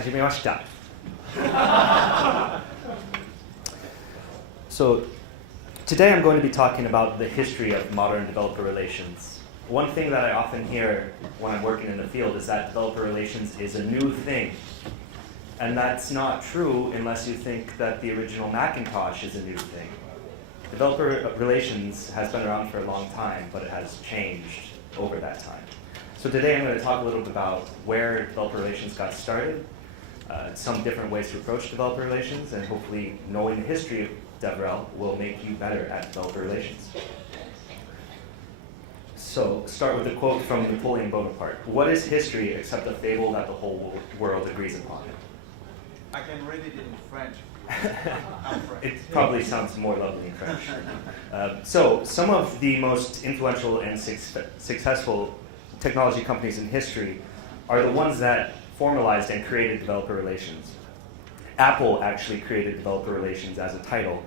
始めました。So today I'm going to be talking about the history of modern developer relations. One thing that I often hear when I'm working in the field is that developer relations is a new thing. And that's not true unless you think that the original Macintosh is a new thing. Developer relations has been around for a long time, but it has changed over that time. So today I'm going to talk a little bit about where developer relations got started, some different ways to approach developer relations, and hopefully knowing the history of DevRel will make you better at developer relations. So start with a quote from Napoleon Bonaparte. What is history except a fable that the whole world agrees upon? I can read it in French. It probably sounds more lovely in French. So some of the most influential and successful technology companies in history are the ones that formalized and created developer relations. Apple actually created developer relations as a title.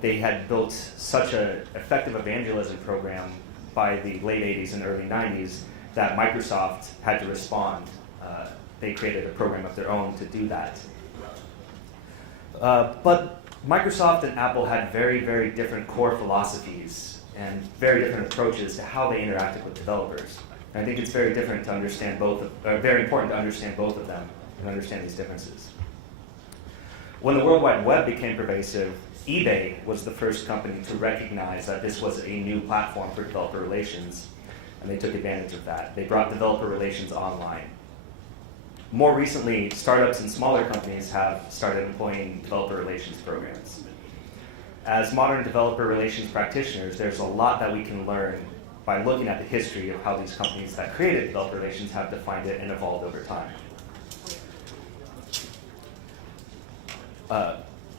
They had built such an effective evangelism program by the late 80s and early 90s that Microsoft had to respond. They created a program of their own to do that. But Microsoft and Apple had very, very different core philosophies and very different approaches to how they interacted with developers. And I think it's very different to understand very important to understand both of them and understand these differences. When the World Wide Web became pervasive, eBay was the first company to recognize that this was a new platform for developer relations, and they took advantage of that. They brought developer relations online. More recently, startups and smaller companies have started employing developer relations programs. As modern developer relations practitioners, there's a lot that we can learn by looking at the history of how these companies that created developer relations have defined it and evolved over time.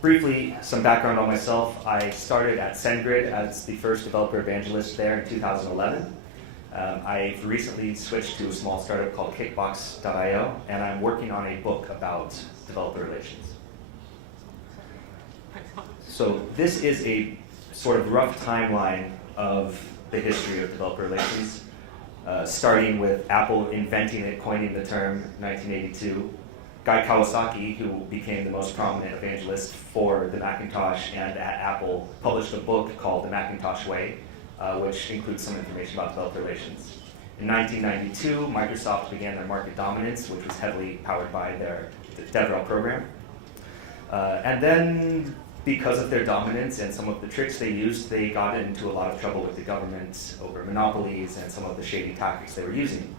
Briefly, some background on myself. I started at SendGrid as the first developer evangelist there in 2011. I've recently switched to a small startup called Kickbox.io, and I'm working on a book about developer relations. So this is a sort of rough timeline of the history of developer relations, starting with Apple inventing it, coining the term in 1982. Guy Kawasaki, who became the most prominent evangelist for the Macintosh and at Apple, published a book called The Macintosh Way, which includes some information about developer relations. In 1992, Microsoft began their market dominance, which was heavily powered by their DevRel program. And then, because of their dominance and some of the tricks they used, they got into a lot of trouble with the government over monopolies and some of the shady tactics they were using.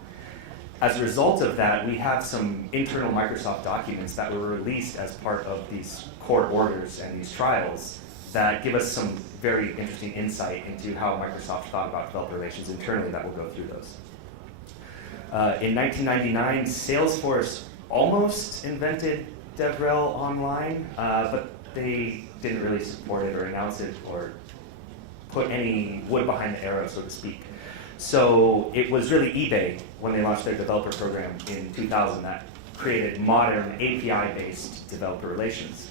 As a result of that, we have some internal Microsoft documents that were released as part of these court orders and these trials that give us some very interesting insight into how Microsoft thought about developer relations internally that we'll go through those. In 1999, Salesforce almost invented DevRel Online, but they didn't really support it or announce it or put any wood behind the arrow, so to speak. So it was really eBay, when they launched their developer program in 2000, that created modern API-based developer relations.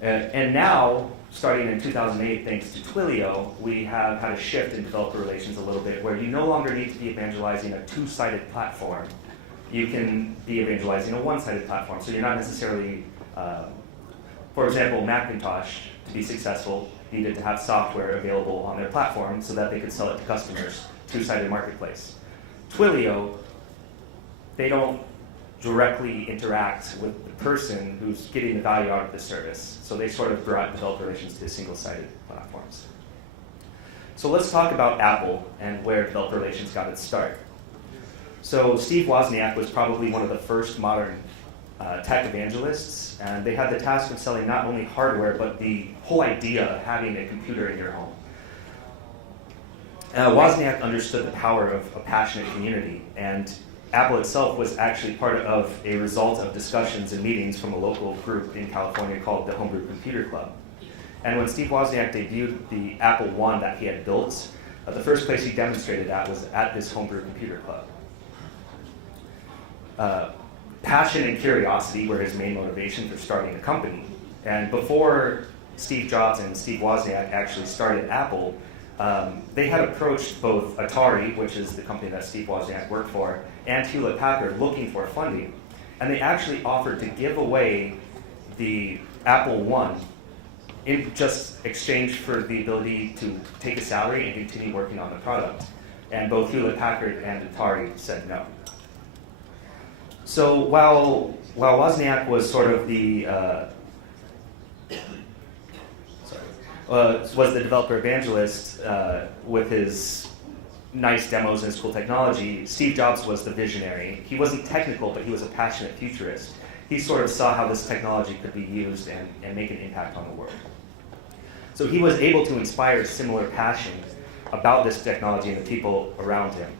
And now, starting in 2008, thanks to Twilio, we have had a shift in developer relations a little bit, where you no longer need to be evangelizing a two-sided platform. You can be evangelizing a one-sided platform. So you're not necessarily, for example, Macintosh, to be successful, needed to have software available on their platform so that they could sell it to customers, two-sided marketplace. Twilio, they don't directly interact with the person who's getting the value out of the service. So they sort of brought developer relations to single-sided platforms. So let's talk about Apple and where developer relations got its start. So Steve Wozniak was probably one of the first modern tech evangelists, and they had the task of selling not only hardware, but the whole idea of having a computer in your home. Wozniak understood the power of a passionate community, and Apple itself was actually part of a result of discussions and meetings from a local group in California called the Homebrew Computer Club. And when Steve Wozniak debuted the Apple I that he had built, the first place he demonstrated at was at this Homebrew Computer Club. Passion and curiosity were his main motivation for starting the company. And before Steve Jobs and Steve Wozniak actually started Apple, they had approached both Atari, which is the company that Steve Wozniak worked for, and Hewlett-Packard looking for funding. And they actually offered to give away the Apple I in just exchange for the ability to take a salary and continue working on the product. And both Hewlett-Packard and Atari said no. So while Wozniak was sort of the was the developer evangelist with his nice demos and his cool technology, Steve Jobs was the visionary. He wasn't technical, but he was a passionate futurist. He sort of saw how this technology could be used and make an impact on the world. So he was able to inspire similar passion about this technology and the people around him.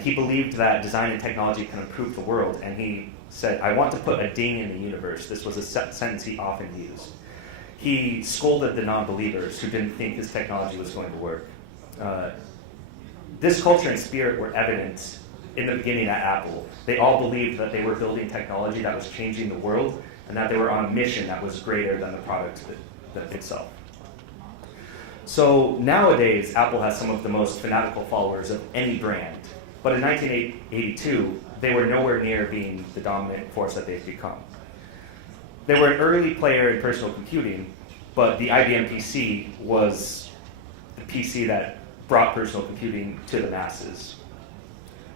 He believed that design and technology can improve the world, and he said, "I want to put a ding in the universe." This was a sentence he often used. He scolded the non-believers who didn't think his technology was going to work. This culture and spirit were evident in the beginning at Apple. They all believed that they were building technology that was changing the world, and that they were on a mission that was greater than the product itself. So nowadays, Apple has some of the most fanatical followers of any brand. But in 1982, they were nowhere near being the dominant force that they've become. They were an early player in personal computing, but the IBM PC was the PC that brought personal computing to the masses.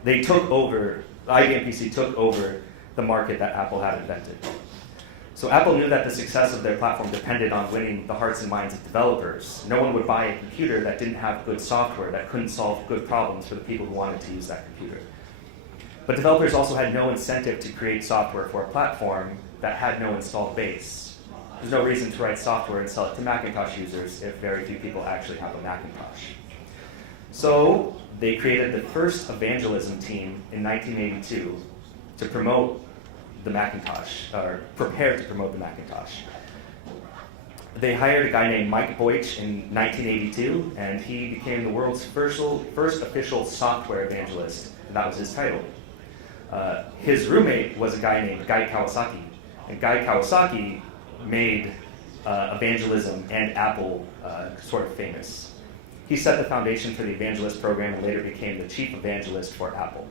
The IBM PC took over the market that Apple had invented. So Apple knew that the success of their platform depended on winning the hearts and minds of developers. No one would buy a computer that didn't have good software, that couldn't solve good problems for the people who wanted to use that computer. But developers also had no incentive to create software for a platform that had no installed base. There's no reason to write software and sell it to Macintosh users if very few people actually have a Macintosh. So they created the first Evangelism team in 1982 to promote the Macintosh, or prepare to promote the Macintosh. They hired a guy named Mike Boich in 1982, and he became the world's first official software evangelist, and that was his title. His roommate was a guy named Guy Kawasaki, and Guy Kawasaki made Evangelism and Apple sort of famous. He set the foundation for the evangelist program and later became the chief evangelist for Apple.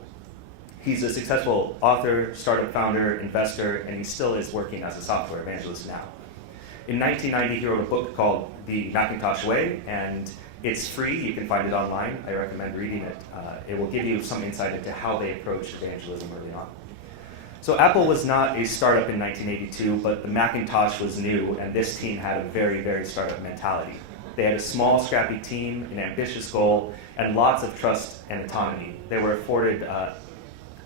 He's a successful author, startup founder, investor, and he still is working as a software evangelist now. In 1990, he wrote a book called The Macintosh Way, and it's free. You can find it online. I recommend reading it. It will give you some insight into how they approached evangelism early on. So Apple was not a startup in 1982, but the Macintosh was new, and this team had a very, very startup mentality. They had a small, scrappy team, an ambitious goal, and lots of trust and autonomy. They were afforded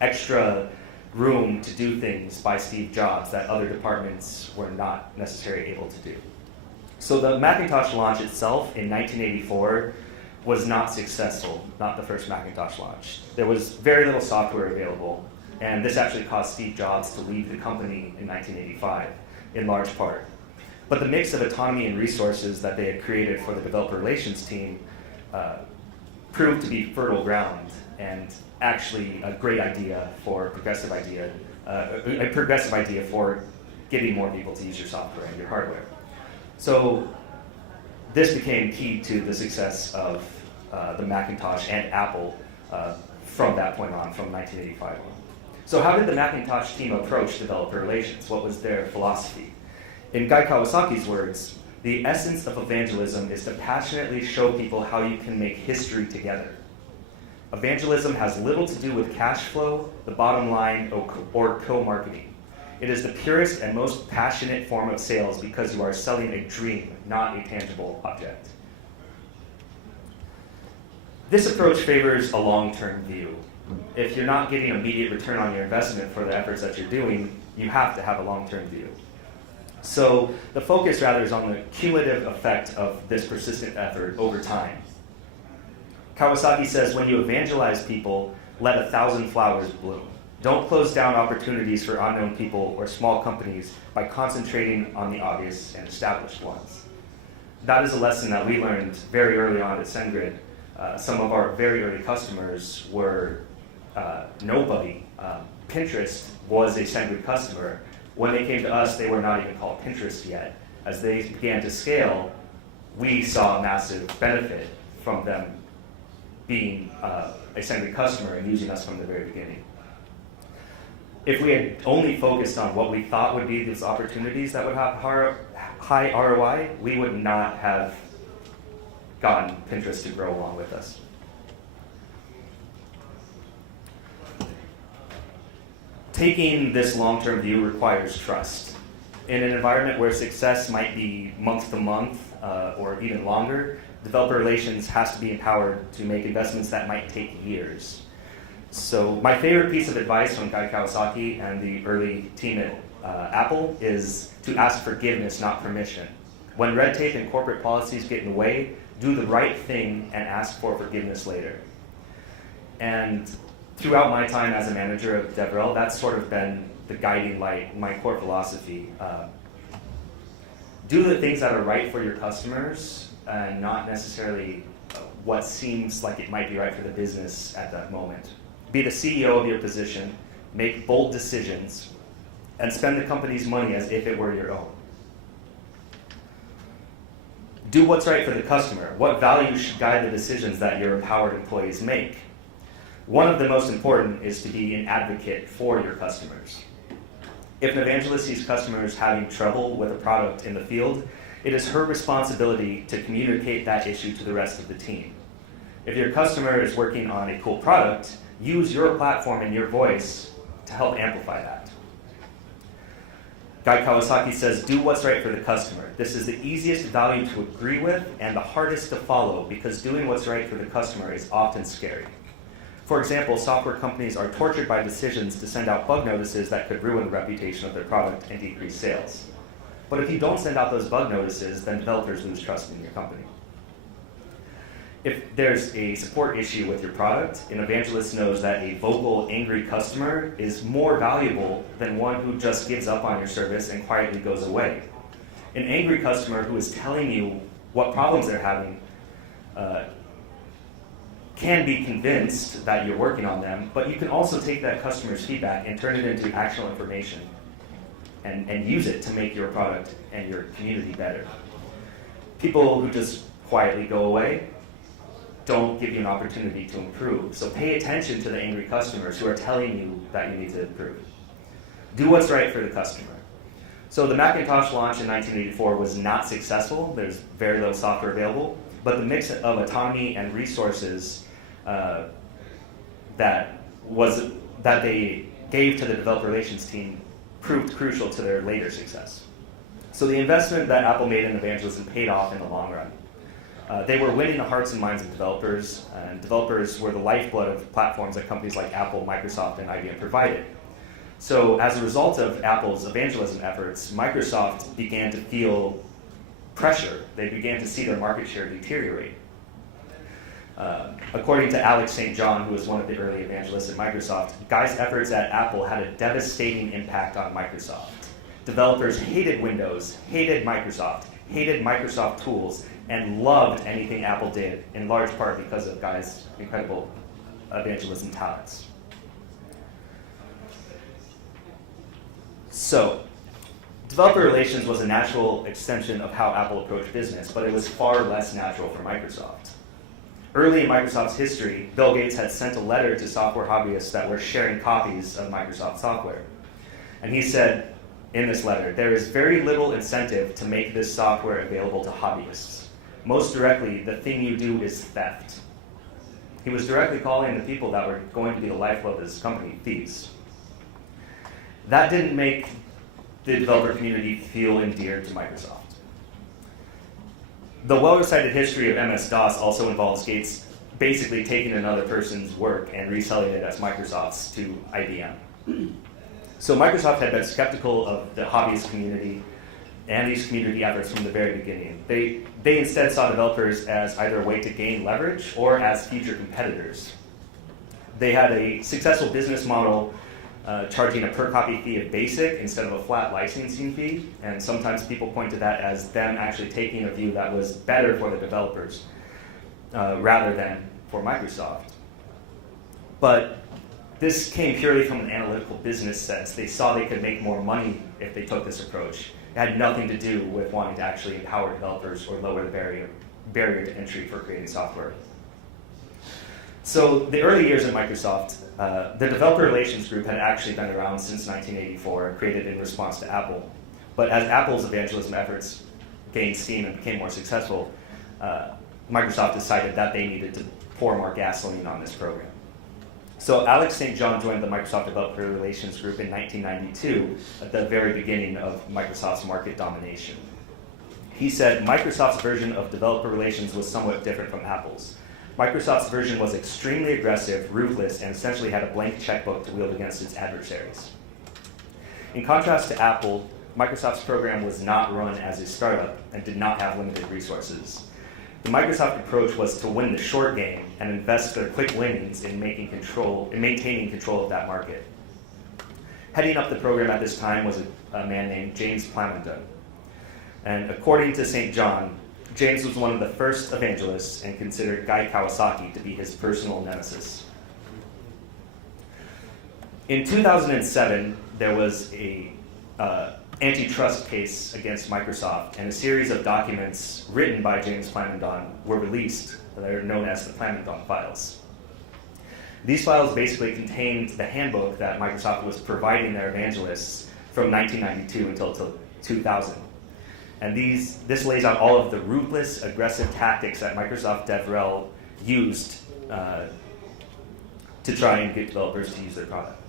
extra room to do things by Steve Jobs that other departments were not necessarily able to do. So the Macintosh launch itself in 1984 was not successful, not the first Macintosh launch. There was very little software available, and this actually caused Steve Jobs to leave the company in 1985, in large part. But the mix of autonomy and resources that they had created for the developer relations team proved to be fertile ground and actually a great idea for a progressive idea for getting more people to use your software and your hardware. So this became key to the success of the Macintosh and Apple from that point on, from 1985 on. So how did the Macintosh team approach developer relations? What was their philosophy? In Guy Kawasaki's words, the essence of evangelism is to passionately show people how you can make history together. Evangelism has little to do with cash flow, the bottom line, or co-marketing. It is the purest and most passionate form of sales because you are selling a dream, not a tangible object. This approach favors a long-term view. If you're not getting immediate return on your investment for the efforts that you're doing, you have to have a long-term view. So the focus rather is on the cumulative effect of this persistent effort over time. Kawasaki says, when you evangelize people, let 1,000 flowers bloom. Don't close down opportunities for unknown people or small companies by concentrating on the obvious and established ones. That is a lesson that we learned very early on at SendGrid. Some of our very early customers were nobody. Pinterest was a SendGrid customer. When they came to us, they were not even called Pinterest yet. As they began to scale, we saw a massive benefit from them being a Sentry customer and using us from the very beginning. If we had only focused on what we thought would be these opportunities that would have high ROI, we would not have gotten Pinterest to grow along with us. Taking this long-term view requires trust. In an environment where success might be month to month or even longer, developer relations has to be empowered to make investments that might take years. So my favorite piece of advice from Guy Kawasaki and the early team at Apple is to ask forgiveness, not permission. When red tape and corporate policies get in the way, do the right thing and ask for forgiveness later. And throughout my time as a manager of DevRel, that's sort of been the guiding light, my core philosophy. Do the things that are right for your customers and not necessarily what seems like it might be right for the business at that moment. Be the CEO of your position, make bold decisions, and spend the company's money as if it were your own. Do what's right for the customer. What values should guide the decisions that your empowered employees make? One of the most important is to be an advocate for your customers. If an evangelist sees customers having trouble with a product in the field, it is her responsibility to communicate that issue to the rest of the team. If your customer is working on a cool product, use your platform and your voice to help amplify that. Guy Kawasaki says, do what's right for the customer. This is the easiest value to agree with and the hardest to follow because doing what's right for the customer is often scary. For example, software companies are tortured by decisions to send out bug notices that could ruin the reputation of their product and decrease sales. But if you don't send out those bug notices, then developers lose trust in your company. If there's a support issue with your product, an evangelist knows that a vocal, angry customer is more valuable than one who just gives up on your service and quietly goes away. An angry customer who is telling you what problems they're having can be convinced that you're working on them, but you can also take that customer's feedback and turn it into actionable information and use it to make your product and your community better. People who just quietly go away don't give you an opportunity to improve. So pay attention to the angry customers who are telling you that you need to improve. Do what's right for the customer. So the Macintosh launch in 1984 was not successful. There's very little software available, but the mix of autonomy and resources that they gave to the developer relations team proved crucial to their later success. So the investment that Apple made in evangelism paid off in the long run. They were winning the hearts and minds of developers, and developers were the lifeblood of platforms that companies like Apple, Microsoft, and IBM provided. So as a result of Apple's evangelism efforts, Microsoft began to feel pressure. They began to see their market share deteriorate. According to Alex St. John, who was one of the early evangelists at Microsoft, Guy's efforts at Apple had a devastating impact on Microsoft. Developers hated Windows, hated Microsoft tools, and loved anything Apple did, in large part because of Guy's incredible evangelism talents. So, developer relations was a natural extension of how Apple approached business, but it was far less natural for Microsoft. Early in Microsoft's history, Bill Gates had sent a letter to software hobbyists that were sharing copies of Microsoft software. And he said in this letter, there is very little incentive to make this software available to hobbyists. Most directly, the thing you do is theft. He was directly calling the people that were going to be the lifeblood of this company thieves. That didn't make the developer community feel endeared to Microsoft. The well-recited history of MS-DOS also involves Gates basically taking another person's work and reselling it as Microsoft's to IBM. So Microsoft had been skeptical of the hobbyist community and these community efforts from the very beginning. They instead saw developers as either a way to gain leverage or as future competitors. They had a successful business model charging a per copy fee of BASIC instead of a flat licensing fee, and sometimes people point to that as them actually taking a view that was better for the developers rather than for Microsoft. But this came purely from an analytical business sense. They saw they could make more money if they took this approach. It had nothing to do with wanting to actually empower developers or lower the barrier barrier to entry for creating software. So the early years at Microsoft, the developer relations group had actually been around since 1984, created in response to Apple. But as Apple's evangelism efforts gained steam and became more successful, Microsoft decided that they needed to pour more gasoline on this program. So Alex St. John joined the Microsoft Developer Relations Group in 1992 at the very beginning of Microsoft's market domination. He said Microsoft's version of developer relations was somewhat different from Apple's. Microsoft's version was extremely aggressive, ruthless, and essentially had a blank checkbook to wield against its adversaries. In contrast to Apple, Microsoft's program was not run as a startup and did not have limited resources. The Microsoft approach was to win the short game and invest their quick winnings in maintaining control of that market. Heading up the program at this time was a man named James Plamondon. And according to St. John, James was one of the first evangelists and considered Guy Kawasaki to be his personal nemesis. In 2007, there was a antitrust case against Microsoft, and a series of documents written by James Plamondon were released that are known as the Plamondon files. These files basically contained the handbook that Microsoft was providing their evangelists from 1992 until 2000. And this lays out all of the ruthless, aggressive tactics that Microsoft DevRel used to try and get developers to use their product.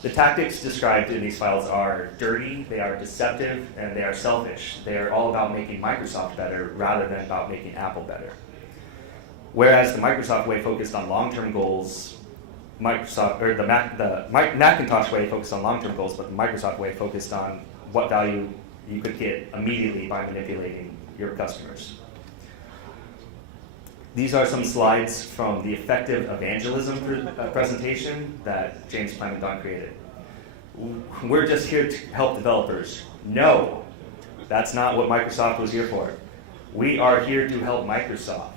The tactics described in these files are dirty, they are deceptive, and they are selfish. They are all about making Microsoft better rather than about making Apple better. Whereas the Microsoft way focused on long-term goals, the Macintosh way focused on long-term goals, but the Microsoft way focused on what value you could get immediately by manipulating your customers. These are some slides from the effective evangelism presentation that James Plamondon created. We're just here to help developers. No, that's not what Microsoft was here for. We are here to help Microsoft.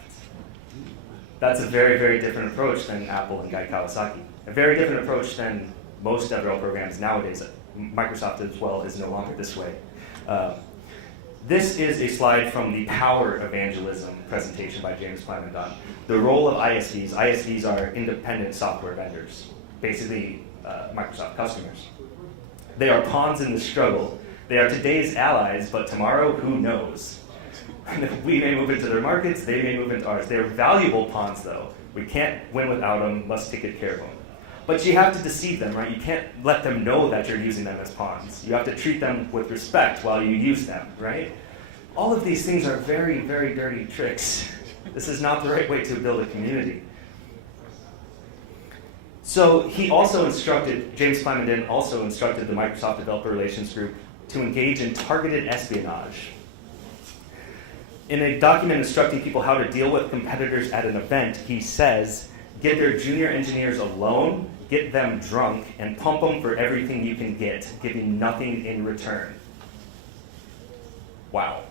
That's a very, very different approach than Apple and Guy Kawasaki. A very different approach than most DevRel programs nowadays. Microsoft as well is no longer this way. This is a slide from the Power Evangelism presentation by James Plamondon. The role of ISVs are independent software vendors, basically Microsoft customers. They are pawns in the struggle. They are today's allies, but tomorrow, who knows? We may move into their markets, they may move into ours. They're valuable pawns, though. We can't win without them, must take good care of them. But you have to deceive them, right? You can't let them know that you're using them as pawns. You have to treat them with respect while you use them, right? All of these things are very, very dirty tricks. This is not the right way to build a community. So James Plamondon also instructed the Microsoft Developer Relations Group to engage in targeted espionage. In a document instructing people how to deal with competitors at an event, he says, get their junior engineers alone, get them drunk, and pump them for everything you can get, giving nothing in return. Wow.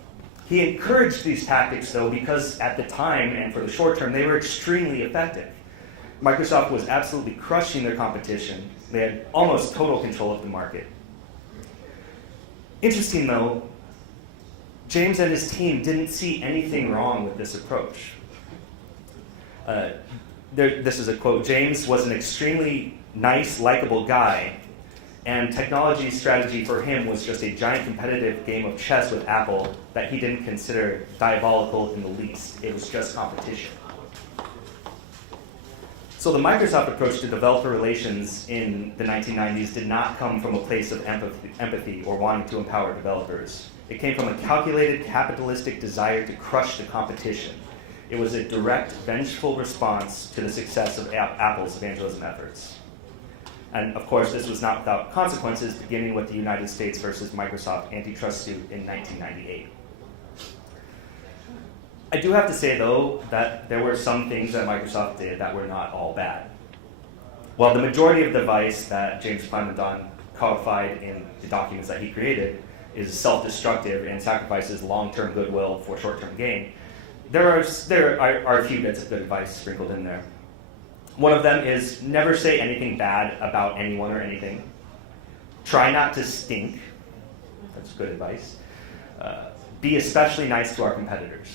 He encouraged these tactics, though, because at the time and for the short term, they were extremely effective. Microsoft was absolutely crushing their competition. They had almost total control of the market. Interesting, though, James and his team didn't see anything wrong with this approach. This is a quote. James was an extremely nice, likable guy, and technology strategy for him was just a giant competitive game of chess with Apple that he didn't consider diabolical in the least. It was just competition. So the Microsoft approach to developer relations in the 1990s did not come from a place of empathy or wanting to empower developers. It came from a calculated capitalistic desire to crush the competition. It was a direct, vengeful response to the success of Apple's evangelism efforts. And of course, this was not without consequences, beginning with the United States versus Microsoft antitrust suit in 1998. I do have to say, though, that there were some things that Microsoft did that were not all bad. While the majority of the vice that James Plamondon codified in the documents that he created is self-destructive and sacrifices long-term goodwill for short-term gain, there are a few bits of good advice sprinkled in there. One of them is never say anything bad about anyone or anything. Try not to stink. That's good advice. Be especially nice to our competitors.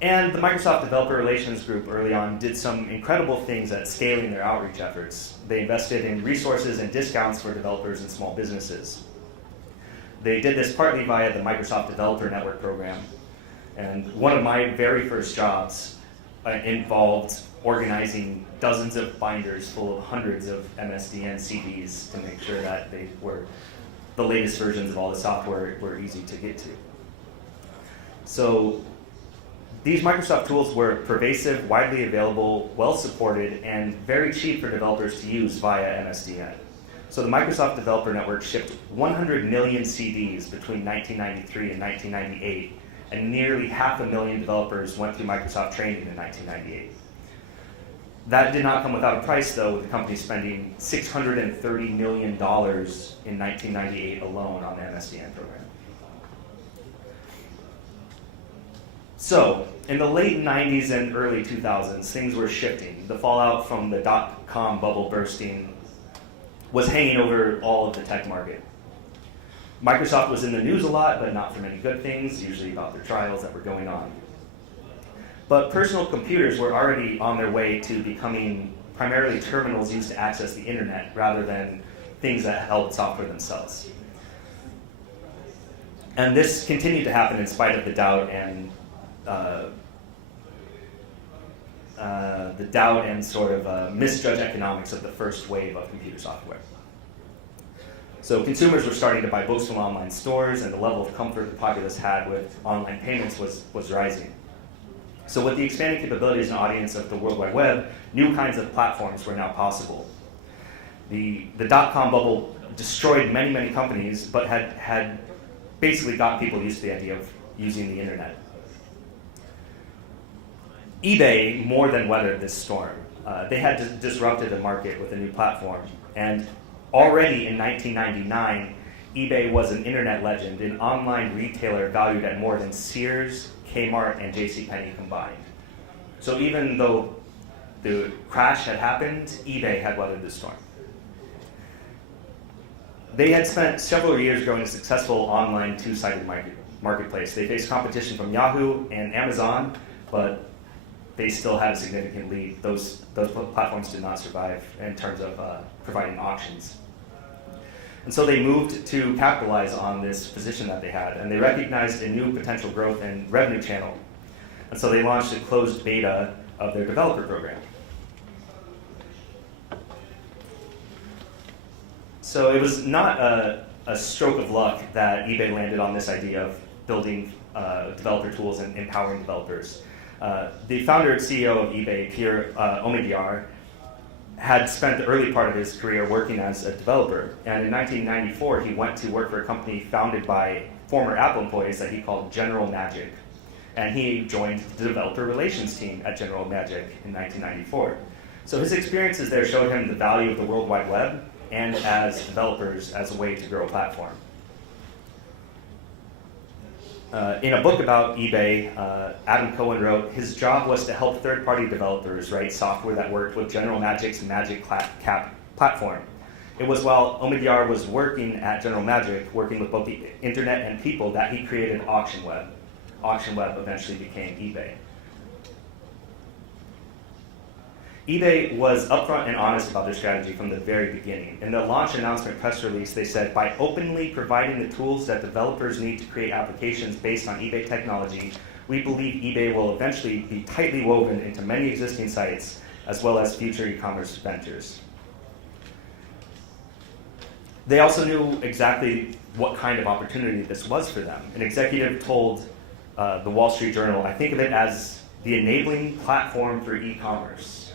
And the Microsoft Developer Relations Group early on did some incredible things at scaling their outreach efforts. They invested in resources and discounts for developers and small businesses. They did this partly via the Microsoft Developer Network program. And one of my very first jobs involved organizing dozens of binders full of hundreds of MSDN CDs to make sure that the latest versions of all the software were easy to get to. So these Microsoft tools were pervasive, widely available, well-supported, and very cheap for developers to use via MSDN. So the Microsoft Developer Network shipped 100 million CDs between 1993 and 1998, and nearly 500,000 developers went through Microsoft training in 1998. That did not come without a price, though, with the company spending $630 million in 1998 alone on the MSDN program. So, in the late 90s and early 2000s, things were shifting. The fallout from the dot-com bubble bursting was hanging over all of the tech market. Microsoft was in the news a lot, but not for many good things, usually about their trials that were going on. But personal computers were already on their way to becoming primarily terminals used to access the internet rather than things that held software themselves. And this continued to happen in spite of the doubt and sort of misjudged economics of the first wave of computer software. So consumers were starting to buy books from online stores, and the level of comfort the populace had with online payments was rising. So with the expanding capabilities and audience of the World Wide Web, new kinds of platforms were now possible. The dot-com bubble destroyed many, many companies, but had basically got people used to the idea of using the internet. eBay more than weathered this storm. They had disrupted the market with a new platform, and already in 1999, eBay was an internet legend, an online retailer valued at more than Sears, Kmart, and JCPenney combined. So even though the crash had happened, eBay had weathered the storm. They had spent several years growing a successful online two-sided marketplace. They faced competition from Yahoo and Amazon, but they still had a significant lead. Those platforms did not survive in terms of providing auctions. And so they moved to capitalize on this position that they had, and they recognized a new potential growth and revenue channel. And so they launched a closed beta of their developer program. So it was not a stroke of luck that eBay landed on this idea of building developer tools and empowering developers. The founder and CEO of eBay, Pierre Omidyar, had spent the early part of his career working as a developer. And in 1994, he went to work for a company founded by former Apple employees that he called General Magic. And he joined the developer relations team at General Magic in 1994. So his experiences there showed him the value of the World Wide Web and as developers as a way to grow a platform. In a book about eBay, Adam Cohen wrote, his job was to help third-party developers write software that worked with General Magic's Magic Cap platform. It was while Omidyar was working at General Magic, working with both the internet and people, that he created Auction Web. Auction Web eventually became eBay. eBay was upfront and honest about their strategy from the very beginning. In the launch announcement press release, they said, by openly providing the tools that developers need to create applications based on eBay technology, we believe eBay will eventually be tightly woven into many existing sites, as well as future e-commerce ventures. They also knew exactly what kind of opportunity this was for them. An executive told the Wall Street Journal, I think of it as the enabling platform for e-commerce.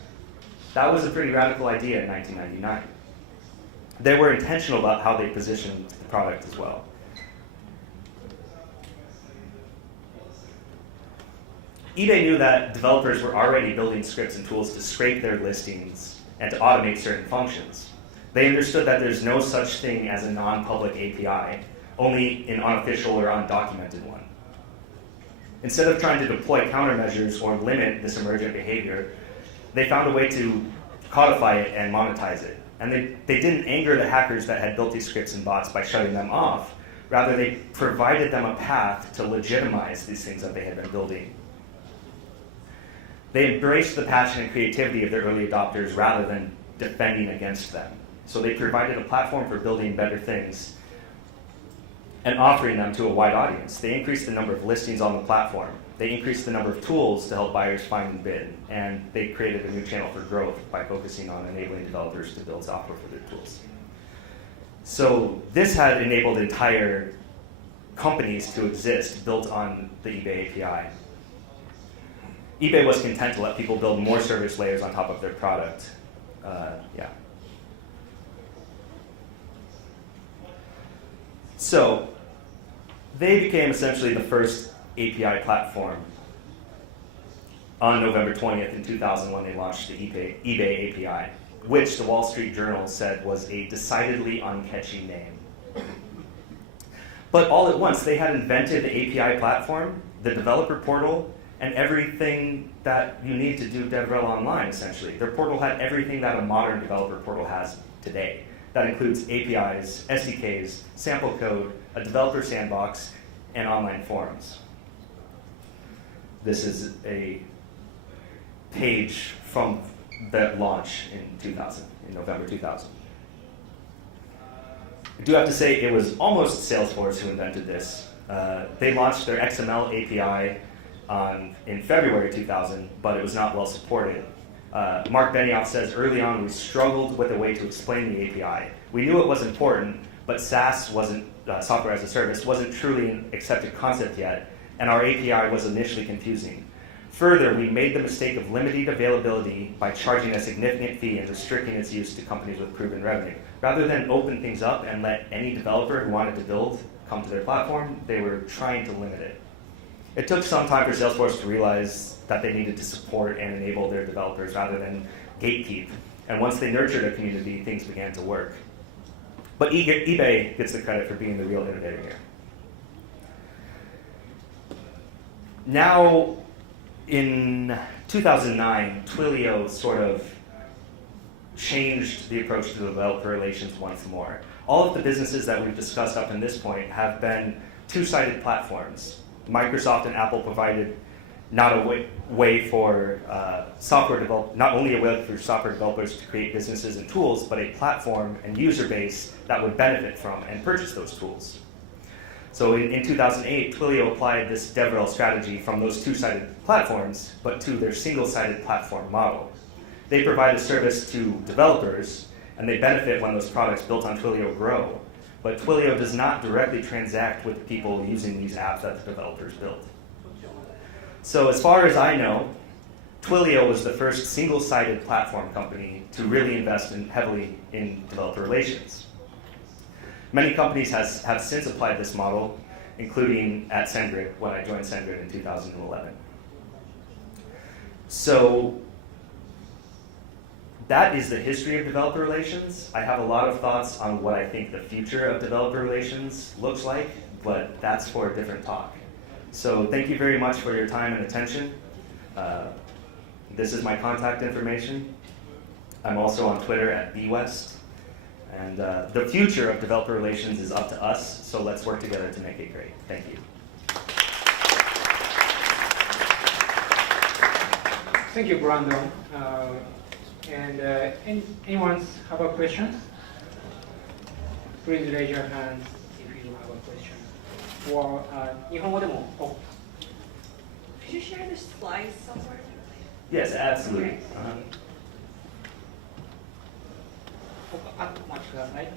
That was a pretty radical idea in 1999. They were intentional about how they positioned the product as well. eBay knew that developers were already building scripts and tools to scrape their listings and to automate certain functions. They understood that there's no such thing as a non-public API, only an unofficial or undocumented one. Instead of trying to deploy countermeasures or limit this emergent behavior, they found a way to codify it and monetize it. And they didn't anger the hackers that had built these scripts and bots by shutting them off. Rather, they provided them a path to legitimize these things that they had been building. They embraced the passion and creativity of their early adopters rather than defending against them. So they provided a platform for building better things and offering them to a wide audience. They increased the number of listings on the platform. They increased the number of tools to help buyers find and bid. And they created a new channel for growth by focusing on enabling developers to build software for their tools. So this had enabled entire companies to exist built on the eBay API. eBay was content to let people build more service layers on top of their product. So they became essentially the first API platform on November 20th in 2000 when they launched the eBay API, which the Wall Street Journal said was a decidedly uncatchy name. But all at once, they had invented the API platform, the developer portal, and everything that you need to do DevRel online, essentially. Their portal had everything that a modern developer portal has today. That includes APIs, SDKs, sample code, a developer sandbox, and online forums. This is a page from that launch in November 2000. I do have to say it was almost Salesforce who invented this. They launched their XML API in February 2000, but it was not well supported. Mark Benioff says, early on we struggled with a way to explain the API. We knew it was important, but SaaS wasn't, software as a service, wasn't truly an accepted concept yet, and our API was initially confusing. Further, we made the mistake of limiting availability by charging a significant fee and restricting its use to companies with proven revenue. Rather than open things up and let any developer who wanted to build come to their platform, they were trying to limit it. It took some time for Salesforce to realize that they needed to support and enable their developers rather than gatekeep. And once they nurtured a community, things began to work. But eBay gets the credit for being the real innovator here. Now, in 2009, Twilio sort of changed the approach to developer relations once more. All of the businesses that we've discussed up to this point have been two-sided platforms. Microsoft and Apple provided not a way for not only a way for software developers to create businesses and tools, but a platform and user base that would benefit from and purchase those tools. So in 2008, Twilio applied this DevRel strategy from those two-sided platforms, but to their single-sided platform model. They provide a service to developers, and they benefit when those products built on Twilio grow. But Twilio does not directly transact with people using these apps that the developers built. So as far as I know, Twilio was the first single-sided platform company to really invest heavily in developer relations. Many companies have since applied this model, including at SendGrid, when I joined SendGrid in 2011. So that is the history of developer relations. I have a lot of thoughts on what I think the future of developer relations looks like, but that's for a different talk. So thank you very much for your time and attention. This is my contact information. I'm also on Twitter at bwest. And the future of developer relations is up to us, so let's work together to make it great. Thank you. Thank you, Brandon. Anyone have a question? Please raise your hand if you have a question. Or 日本語でも。Could you share the slides somewhere? Yes, absolutely.お待ちください。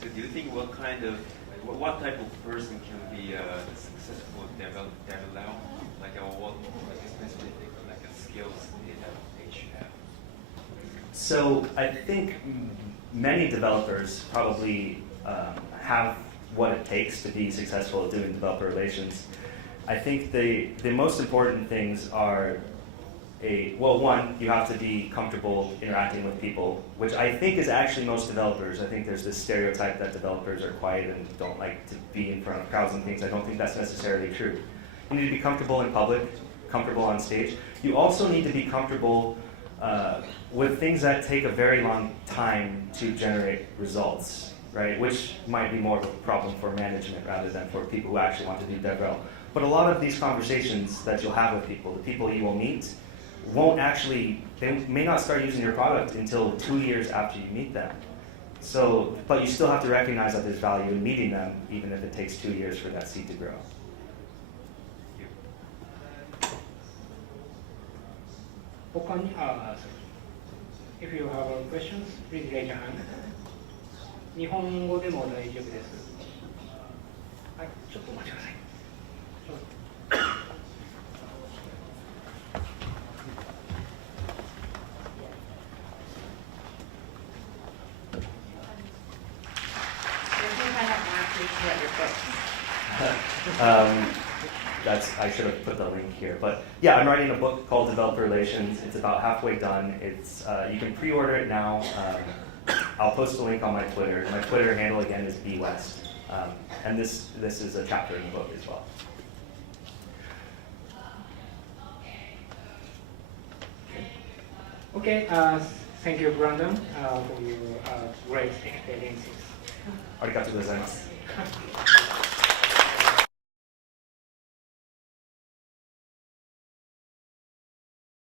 So do you think what type of person can be a successful developer? Like what specific skills they should have? So I think many developers probably have what it takes to be successful at doing developer relations. I think the most important things are one, you have to be comfortable interacting with people, which I think is actually most developers. I think there's this stereotype that developers are quiet and don't like to be in front of crowds and things. I don't think that's necessarily true. You need to be comfortable in public, comfortable on stage. You also need to be comfortable with things that take a very long time to generate results, right? Which might be more of a problem for management rather than for people who actually want to do DevRel. But a lot of these conversations that you'll have with people, the people you will meet, they may not start using your product until 2 years after you meet them. So, but you still have to recognize that there's value in meeting them, even if it takes 2 years for that seed to grow. If you have questions, please raise your hand. 日本語でも大丈夫です。はい、ちょっとお待ちください。I should have put the link here, but yeah, I'm writing a book called Developer Relations. It's about halfway done. You can pre-order it now. I'll post a link on my Twitter. My Twitter handle again is bwest, and this is a chapter in the book as well. Okay, thank you, Brandon, for your great experiences. ありがとうございます。